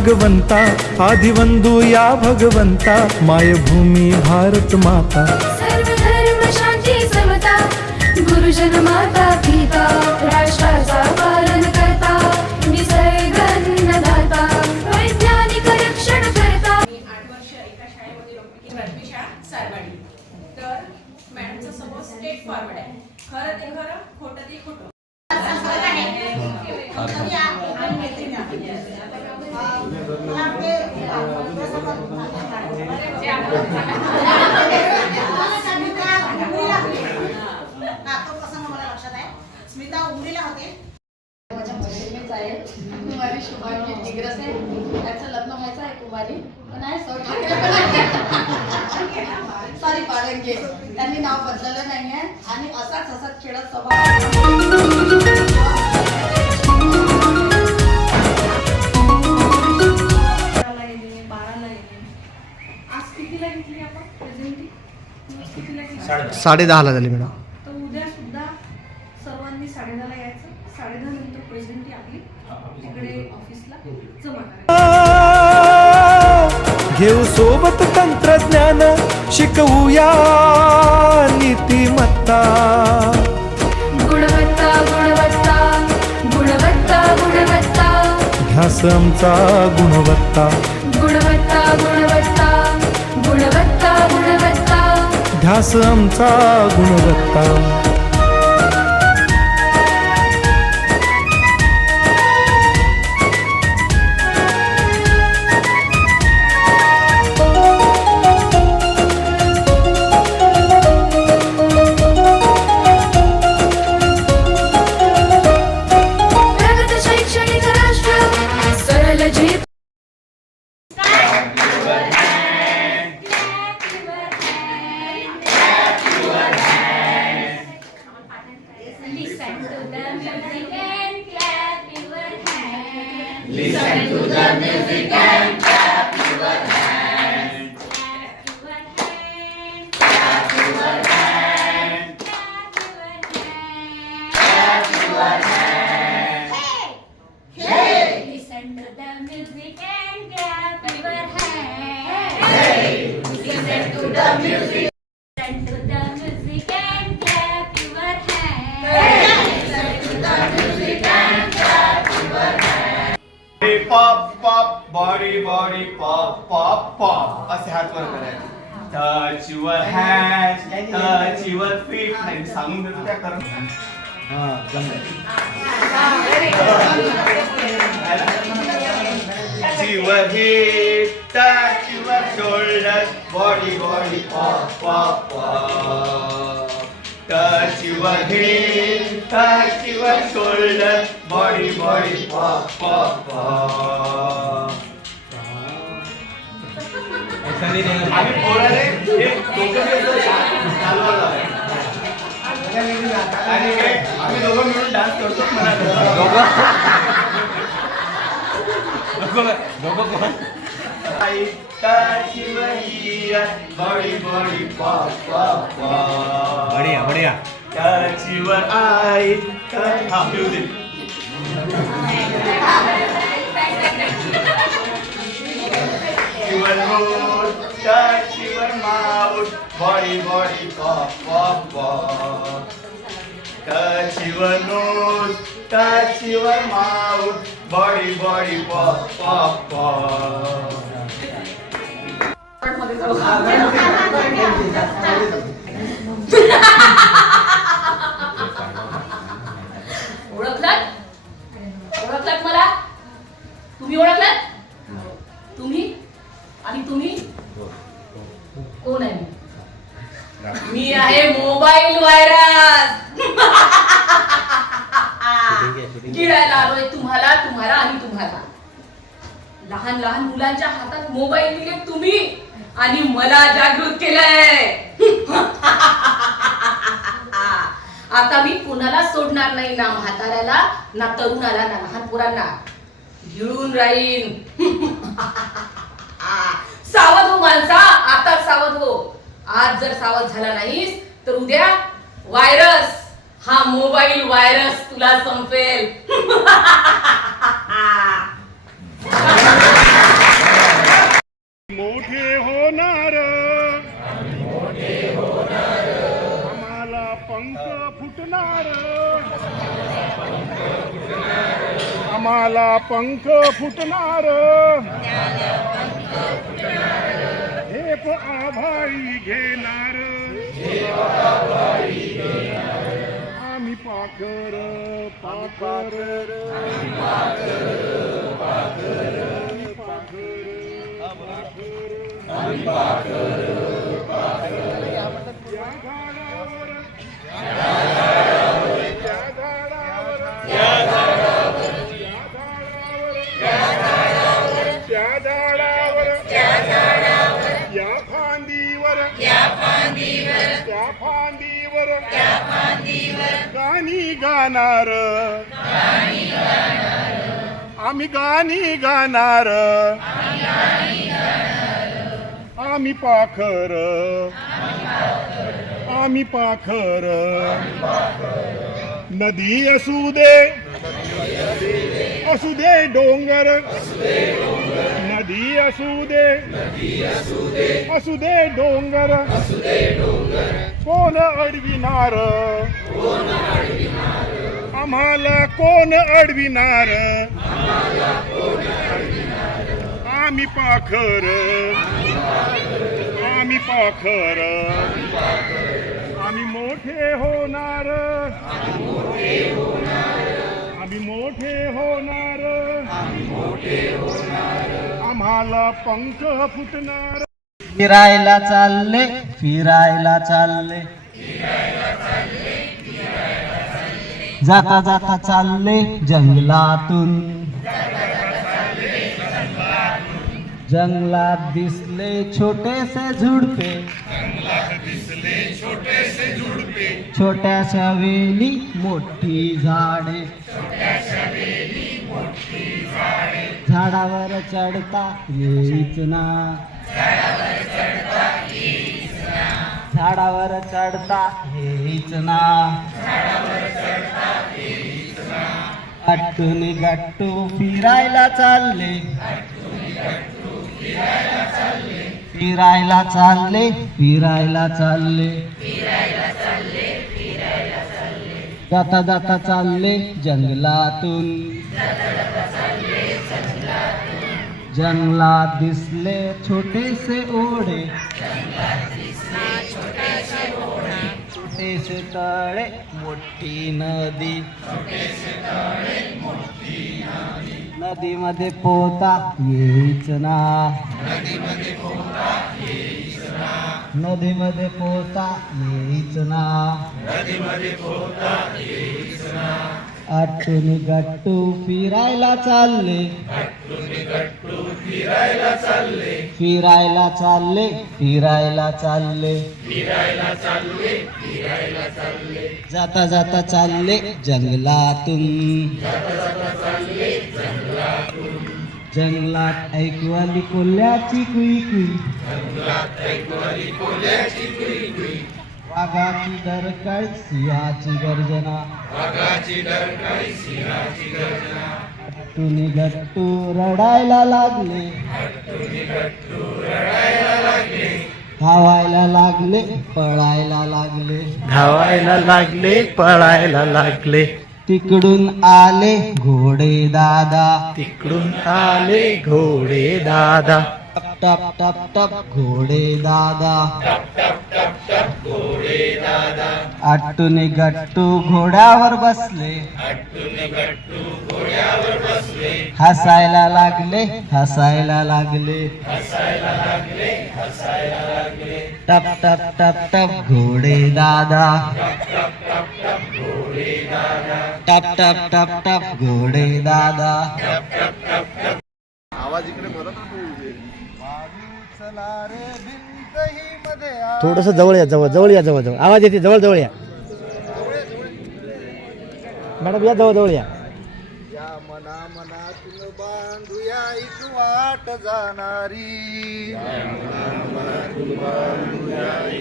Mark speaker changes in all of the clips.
Speaker 1: भगवंता आदिवंदू या भगवंता मायभूमी भारत माता
Speaker 2: सर्वधर्म शांती समता गुरुजन
Speaker 3: त्यांनी नाव बदललं नाही आहे आणि असाच हसत खेळत स्वभाव
Speaker 4: बाराला येणे बाराला येणे. आज कितीला घेतली आपण? प्रेझेंटी कितीला घेतली?
Speaker 5: साडे दहाला झाली मॅडम.
Speaker 1: घेऊ सोबत तंत्रज्ञान. शिकवूया नीतिमत्ता
Speaker 2: गुणवत्ता गुणवत्ता गुणवत्ता गुणवत्ता.
Speaker 1: आमचा गुणवत्ता.
Speaker 2: गुणवत्ता गुणवत्ता गुणवत्ता गुणवत्ता.
Speaker 1: ध्यास आमचा गुणवत्ता.
Speaker 6: बॉडी बॉडी आम्ही पोराने हे दोघं मिळून चालवलं आहे. आणि हे आम्ही दोघं मिळून डान्स करतो म्हणा body, body, pop, pop, pop.
Speaker 5: बढिया बढिया
Speaker 6: Touch your eyes, touch हा music. Your nose, touch your mouth, body, body, pop, pop, pop. Touch your nose, touch your mouth, body, body, pop, pop, pop.
Speaker 7: ओळखलात? ओळखलात मला? तुम्ही ओळखलात? तुम्ही? आणि तुम्ही? कोण आहे मी? मी आहे मोबाईल व्हायरस. गिळायला आलोय तुम्हाला तुम्हाला आणि तुम्हाला. लहान लहान मुलांच्या हातात मोबाईल दिले तुम्ही. आणि मला जागृत केलंय. आता मी कुणाला सोडणार नाही ना म्हाताऱ्याला ना तरुणाला ना लहान पोरांना गिळून राहीन. सावध हो माणसा आता सावध हो. आज जर सावध झाला नाहीस तर उद्या व्हायरस. हा मोबाईल व्हायरस तुला संपेल.
Speaker 8: मोठे होणार. आम्हाला पंख फुटणार. आम्हाला पंख फुटणार. हे आभाई घेणार. आम्ही पाकर पाकर गाणी गाणार आम्ही गाणी गाणार आम्ही पाखर. आम्ही पाखर. नदी असू दे. असू दे डोंगर. नदी असू दे. असू दे डोंगर. कोण अडविणार? आम्हाला कोण अडविणार? आम्ही पाखर. आम्ही पाखर. आम्ही मोठे होणार. आम्ही मोठे होणार. आम्हाला पंख फुटणार.
Speaker 9: फिरायला चालले फिरायला चालले. जाता जाता चालले जंगलातून. जंगलात दिसले छोटेसे झुडपे. छोट्याशा वेली मोठी झाडे. झाडावर चढता येईच ना. झाडावर चढता हेच ना. अट्टून गट्टू फिरायला चालले. फिरायला चालले फिरायला चालले. जाता जाता चालले जंगलातून. जंगलात दिसले छोटेसे ओढे. छोटेसे तळे मोठी नदी. नदीमध्ये पोहता येईच ना नदीमध्ये पोहता येईच ना आठून गट्टू फिरायला चालले. फिरायला चालले फिरायला चालले. जाता जाता चालले जंगलातून. जंगलात ऐकू आली कोल्ह्याची कुई कुई. वाघाची डरकाळी सिंहाची गर्जना. वाघाची दरकाळ सिंहाची टुनी गट्टू रडायला लागले. धावायला लागले पळायला लागले.
Speaker 10: धावायला लागले पळायला लागले.
Speaker 9: तिकडून आले घोडे दादा.
Speaker 10: तिकडून आले घोडे दादा.
Speaker 9: टप टप टप टप घोडे दादा. आटूने गट्टू घोड्यावर बसले. हसायला लागले हसायला लागले. टप टप टप टप घोडे दादा. टप टप टप टप घोडे दादा.
Speaker 10: थोडस जवळ या जवळ जवळ या जवळ जवळ. आवाज येते जवळ जवळ या. मॅडम या जवळ जवळ या.
Speaker 9: मना मनातून बांधूया एक वाट जाणारी.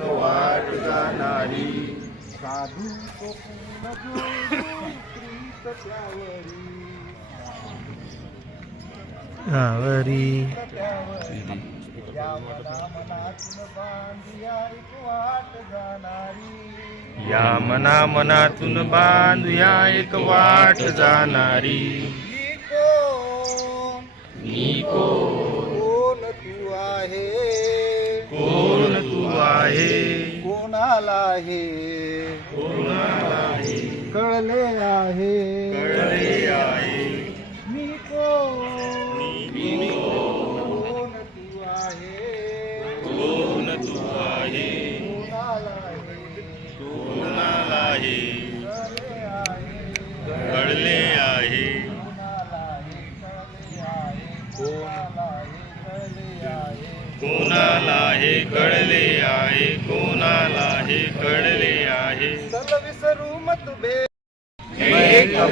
Speaker 9: वाट जाणारी. साधू त्यावरी
Speaker 10: या मना मनातून बांधिया एक वाट जाणारी.
Speaker 8: या मना मनातून बांधूया एक वाट जाणारी
Speaker 10: कोण?
Speaker 8: मी कोण
Speaker 10: तू आहे?
Speaker 8: कोण तू आहे?
Speaker 10: कोणाला हे कळले आहे.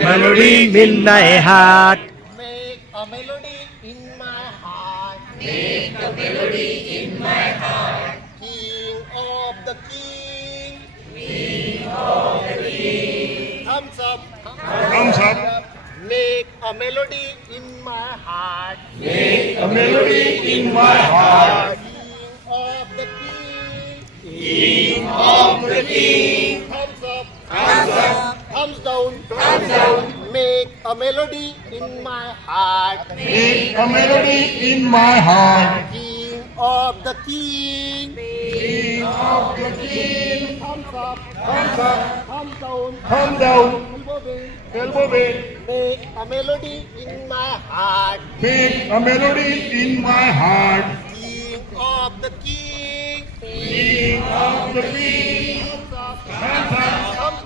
Speaker 10: Melody in my heart
Speaker 11: Make a melody in my heart.
Speaker 12: Make a melody in my heart.
Speaker 11: King of the king. Thumbs up.
Speaker 8: Thumbs up.
Speaker 11: Make a melody in my heart.
Speaker 8: A melody in my heart.
Speaker 11: King of the king.
Speaker 8: King of the king.
Speaker 11: Thumbs up. Thumbs up. Thumbs down. Thumbs down. Make a melody in my heart.
Speaker 8: Make a melody in my heart.
Speaker 11: King of the king.
Speaker 8: King of the king.
Speaker 11: Thumbs up. Thumbs up. Thumbs down.
Speaker 8: Thumb down.
Speaker 11: Elbow bend.
Speaker 8: Elbow bend.
Speaker 11: Make a melody in my heart.
Speaker 8: Make a melody in my heart.
Speaker 11: King of the king.
Speaker 8: King of the king.
Speaker 11: Thumbs up. Thumbs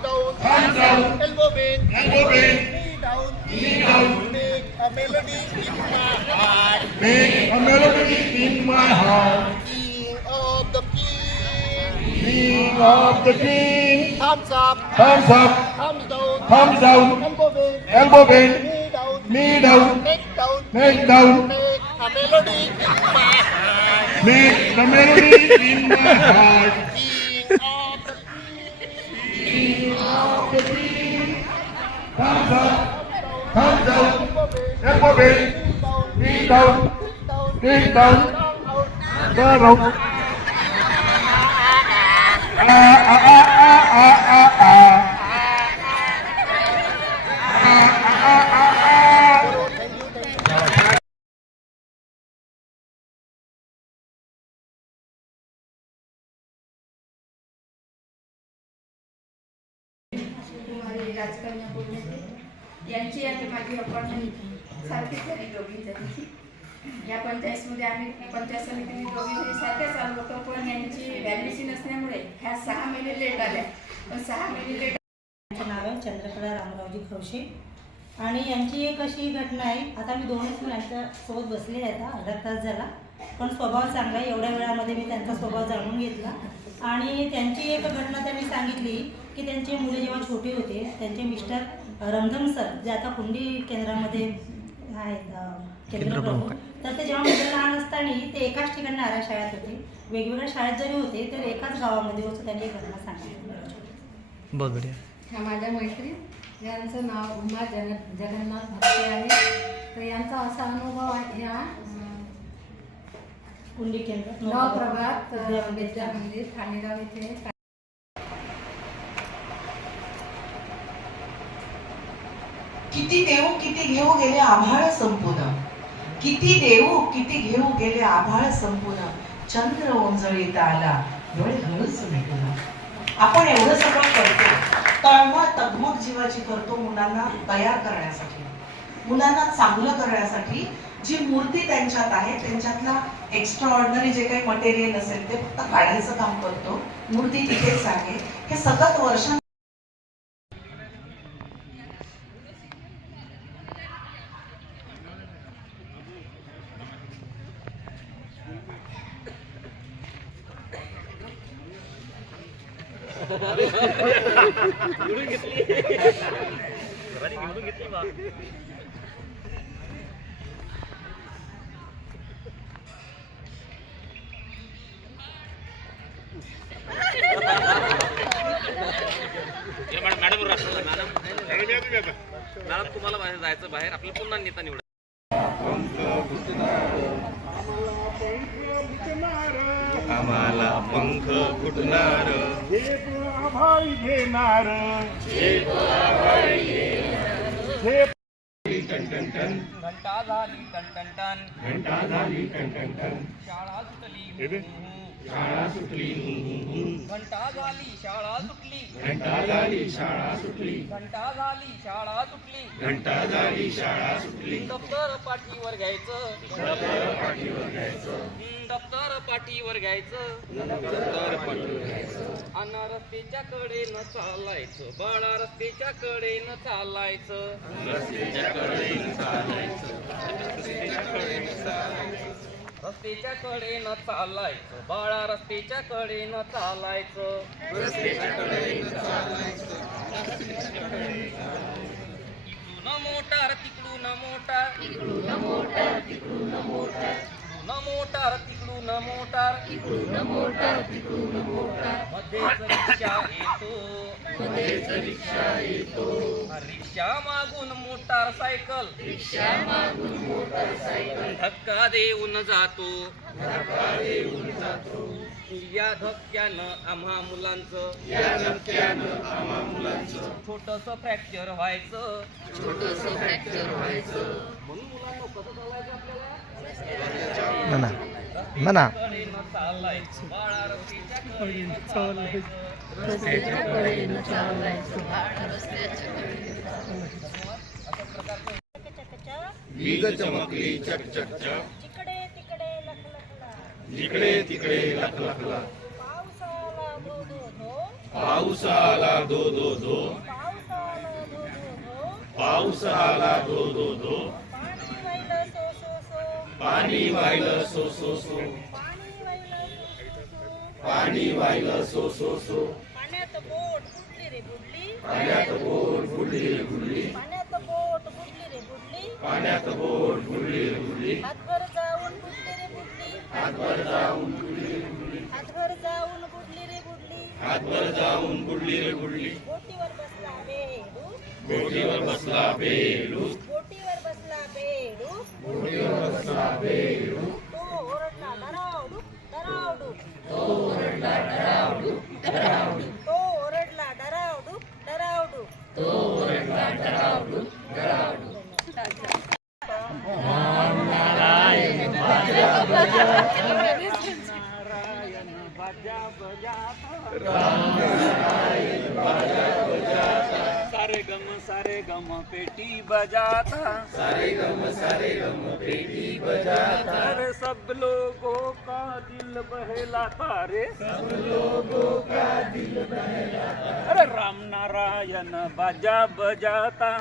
Speaker 11: down.
Speaker 8: Thumb down.
Speaker 11: Elbow bend.
Speaker 8: Elbow bend.
Speaker 11: Knee down.
Speaker 8: Knee down.
Speaker 11: Make a melody in my heart.
Speaker 8: Make a melody in my heart.
Speaker 11: King of the king.
Speaker 8: King of the king.
Speaker 11: Thumbs up.
Speaker 8: Thumbs up.
Speaker 11: Thumbs down.
Speaker 8: Thumbs down.
Speaker 11: Elbow bend.
Speaker 8: Elbow bend.
Speaker 11: Knee down.
Speaker 8: Knee down.
Speaker 11: Neck down.
Speaker 8: Neck down.
Speaker 11: Make a melody in my heart.
Speaker 8: Make the melody in my heart.
Speaker 11: King of the
Speaker 8: King of the king. Thumbs up. Thumbs down. Elbow bend. Knee down. Knee down. Turn out. Ah, ah, ah, ah, ah, ah, ah.
Speaker 4: आम्ही आपण सारखीच झाली दोघींच्या या पंचायतमध्ये आम्ही पंचायत समितीने दोघी सारख्या चालू होतो पण यांची व्हॅलिडिटी नसल्यामुळे ह्या सहा महिने लेट आल्या पण सहा महिने लेट
Speaker 13: नाव आहे चंद्रकला रामरावजी खवशे आणि यांची एक अशी घटना आहे आता मी दोनच मुलांच्या सोबत बसले आता अर्धा तास झाला. पण स्वभाव चांगला आहे एवढ्या वेळामध्ये मी त्यांचा स्वभाव जाणून घेतला. आणि त्यांची एक घटना त्यांनी सांगितली की त्यांचे मुले जेव्हा छोटे होते त्यांचे मिस्टर रमधम सर जे आता कुंडी केंद्रामध्ये आहेत केंद्रप्रमुख तर ते जेव्हा मुलं लहान असताना ते एकाच ठिकाणी नारा शाळेत होते. वेगवेगळ्या शाळेत जरी होते तर एकाच गावामध्ये होतं त्यांनी एक घटना सांगितली.
Speaker 10: बहुत बढ़िया
Speaker 4: ह्या माझ्या मैत्रीण यांचं नाव उमा जन जगन्नाथ भक्ते आहे तर यांचा असा अनुभव आहे ह्या
Speaker 13: कुंडी केंद्र
Speaker 4: नवप्रभात
Speaker 13: विद्या मंदिर.
Speaker 4: विद्या मंदिर ठाणेगाव इथे
Speaker 14: किती देऊ किती घेऊ गेले आभाळ संपूर्ण किती देऊ किती घेऊ गेले आभाळ संपूर्ण चंद्र ओंजळीत आला डोळे हळूच मिटून. आपण एवढं सगळं करतो. तळमळ तगमग जीवाची करतो मुलांना तयार करण्यासाठी. मुलांना चांगलं करण्यासाठी जी मूर्ती त्यांच्यात आहे त्यांच्यातला एक्स्ट्रा ऑर्डनरी जे काही मटेरियल असेल ते फक्त काढायचं काम करतो. मूर्ती तिथेच आहे. हे सतत वर्ष
Speaker 15: मॅडम तुम्हाला बाहेर जायचं बाहेर. आपल्याला पुन्हा नेता निवडा.
Speaker 8: आम्हाला पंख
Speaker 10: फुटणार. घेणार
Speaker 15: घंटा झाली टन
Speaker 10: घंटा झाली टन टन टन.
Speaker 15: शाळा सुटली.
Speaker 10: शाळा सुटली.
Speaker 15: घंटा झाली शाळा सुटली.
Speaker 10: घंटा झाली शाळा सुटली.
Speaker 15: घंटा झाली शाळा सुटली.
Speaker 10: घंटा झाली शाळा सुटली.
Speaker 15: दप्तर पाठीवर घ्यायचं.
Speaker 10: दप्तर पाठीवर घ्यायचं.
Speaker 15: दप्तर पाठीवर घ्यायचं.
Speaker 10: दप्तर पाठीवर घ्यायचं.
Speaker 15: अन रस्त्याच्या कडेनं चालायचं. बाळा रस्त्याच्या कडेनं चालायचं.
Speaker 10: रस्त्याच्या कडेने चालायचं. रस्त्याच्या कडेने चालायचं.
Speaker 15: रस्त्याच्या कडेनं चालायचं बाळा रस्त्याच्या कडेनं चालायचं. इकडून मोटार तिकडून मोटार इकडून मोटार तिकडून मोटार मोटार तिकडून मोटार तिकडून मोटार तिकडून मोटार. मध्येच रिक्षा येतो. मध्येच रिक्षा येतो. रिक्षा मागून मोटार सायकल. रिक्षा मागून मोटार सायकल. धक्का देऊन जातो. धक्का देऊन जातो. या धक्क्यानं आम्हा मुलांचं
Speaker 10: या धक्क्यानं आम्हा मुलांचं
Speaker 15: छोटस फ्रॅक्चर व्हायचं.
Speaker 10: छोटस फ्रॅक्चर व्हायचं.
Speaker 15: म्हणून मुलांना कसं चालायचं आपल्याला
Speaker 9: म्हणा म्हणा
Speaker 15: कडेनं चालायचं बाळा रस्त्याच्या कडेनं चालायचं
Speaker 10: रस्त्याच्या कडेने
Speaker 4: चालायचं
Speaker 10: वीज चमकली चक चक चक.
Speaker 13: तिकडे तिकडे लखलखला
Speaker 10: जिकडे तिकडे लखलखला
Speaker 13: पाऊस आला धो धो धो
Speaker 10: पाऊस आला दो दो दो.
Speaker 13: पाऊस आला
Speaker 10: दो दो दो
Speaker 13: पाणी वाहिलं सो सो सो.
Speaker 10: पाणी वाहिलं सो सो सो.
Speaker 13: पाण्यात बोट बुडली रे बुडली.
Speaker 10: पाण्यात बोट बुडली रे बुडली.
Speaker 13: पाण्यात बोट बुडली रे बुडली.
Speaker 10: पाण्यात बोट बुडली रे बुडली.
Speaker 13: हातभर जाऊन बुडली रे बुडली.
Speaker 10: हातभर जाऊन बुडली रे बुडली.
Speaker 13: हातभर जाऊन बुडली रे बुडली.
Speaker 10: हातभर जाऊन बुडली रे बुडली.
Speaker 13: बोटीवर बसला बेडू
Speaker 10: बोटीवर बसला बेडू
Speaker 15: पेटी बजाता।
Speaker 10: सारे गम सारे गम पेटी बजाता
Speaker 15: अरे सब लोगों का दिल बहलाता रे।
Speaker 10: सब लोगों का दिल बहलाता
Speaker 15: अरे राम नारायण बाजा बजाता।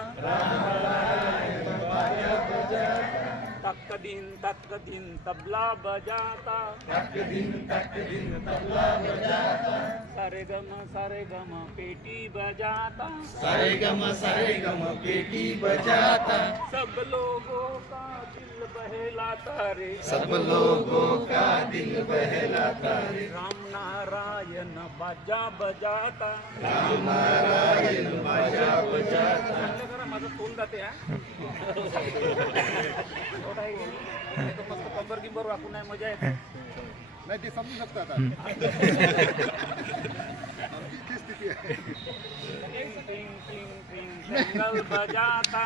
Speaker 15: तक दिन तक दिन तबला बजाता।
Speaker 10: तक दिन तक दिन तबला बजाता।
Speaker 15: सारे गम सारे गम पेटी बजाता।
Speaker 10: सारे गम सारे गम पेटी बजाता।
Speaker 15: सब लोगों का दिल बहलाता रे।
Speaker 10: सब लोगों का दिल बहलाता रे।
Speaker 15: राम नारायण बाजा बजाता।
Speaker 10: राम नारायण बाजा बजाता।
Speaker 15: माझं तोंड जाते हा एवढा आहे की नाही? नाही तर मस्त कंबर गिंबर
Speaker 11: नाही ते समजू शकतात
Speaker 15: टिंग टिंग टिंग टिंग जंगल बजाता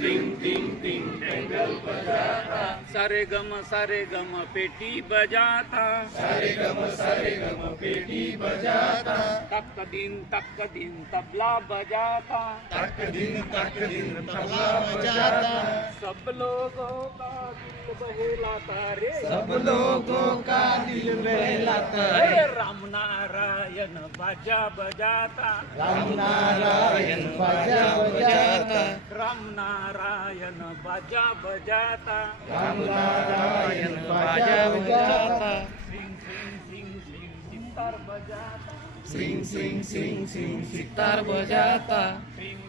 Speaker 10: टिंग टिंग टिंग टेंगल बजाता
Speaker 15: सारे गम सारे गम पेटी बजाता।
Speaker 10: सारे गम सारे गम पेटी बजाता।
Speaker 15: तक दिन तक दिन तबला बजाता।
Speaker 10: तक दिन तक दिन तबला बजाता।
Speaker 15: सब लोगों का
Speaker 10: सब लोगों का दिल बहलाता है।
Speaker 15: राम नारायण बाजा बजाता।
Speaker 10: राम नारायण बाजा बजाता।
Speaker 15: राम नारायण बाजा बजाता।
Speaker 10: राम नारायण बाजा बजाता।
Speaker 15: सिंग सिंग सिंग सिंग सितार बजाता।
Speaker 10: सिंग सिंग सिंग सिंग सितार बजाता।
Speaker 15: टिंग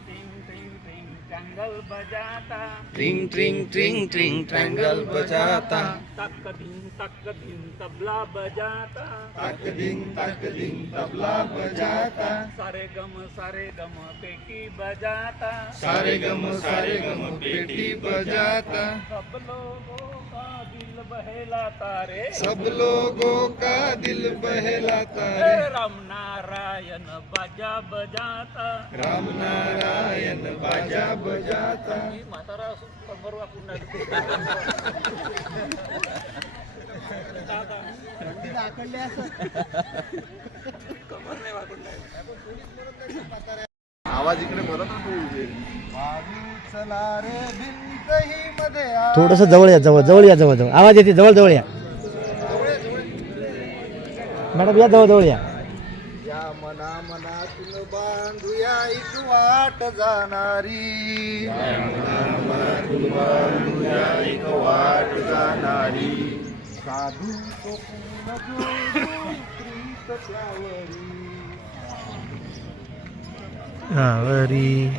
Speaker 15: ट्रँगल बजाता।
Speaker 5: ट्रिंग ट्रिंग ट्रिंग ट्रिंग ट्रँगल बजाता।
Speaker 15: तक दिन तक दिन तबला बजाता।
Speaker 5: तक दिन तक दिन तबला बजाता।
Speaker 15: सारे गम सारे गम पेटी बजाता।
Speaker 5: सारे गम सारे गम पेटी बजाता।
Speaker 15: सब लोगों का दिल बहलाता रे।
Speaker 5: सब लोगों का दिल बहलाता रे।
Speaker 15: राम नारायण बाजा बजाता.
Speaker 5: राम नारायण बाजा बजाता.
Speaker 15: म्हातारा असून कंबर नाही वाकून नाही
Speaker 16: आवाज इकडे बरं
Speaker 10: थोडस जवळ या जवळ जवळ या जवळ जवळ. आवाज येते जवळ जवळ या. मॅडम या जवळ जवळ या.
Speaker 16: मना मनातून बांधूया एक वाट जाणारी.
Speaker 5: एक वाट जाणारी.
Speaker 16: साधू जोडून त्यावरी.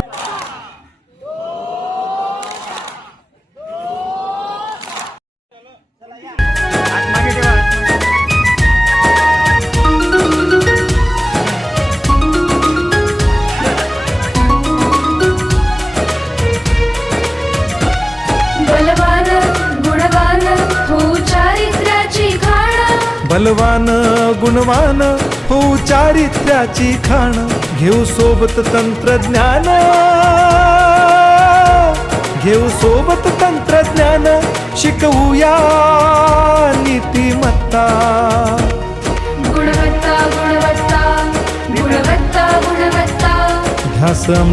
Speaker 5: सोबत तंत्रज्ञान. घेऊ सोबत तंत्रज्ञान शिकवूया नीतिमत्ता.
Speaker 2: गुणवत्ता गुणवत्ता गुणवत्ता गुणवत्ता.
Speaker 5: ध्यास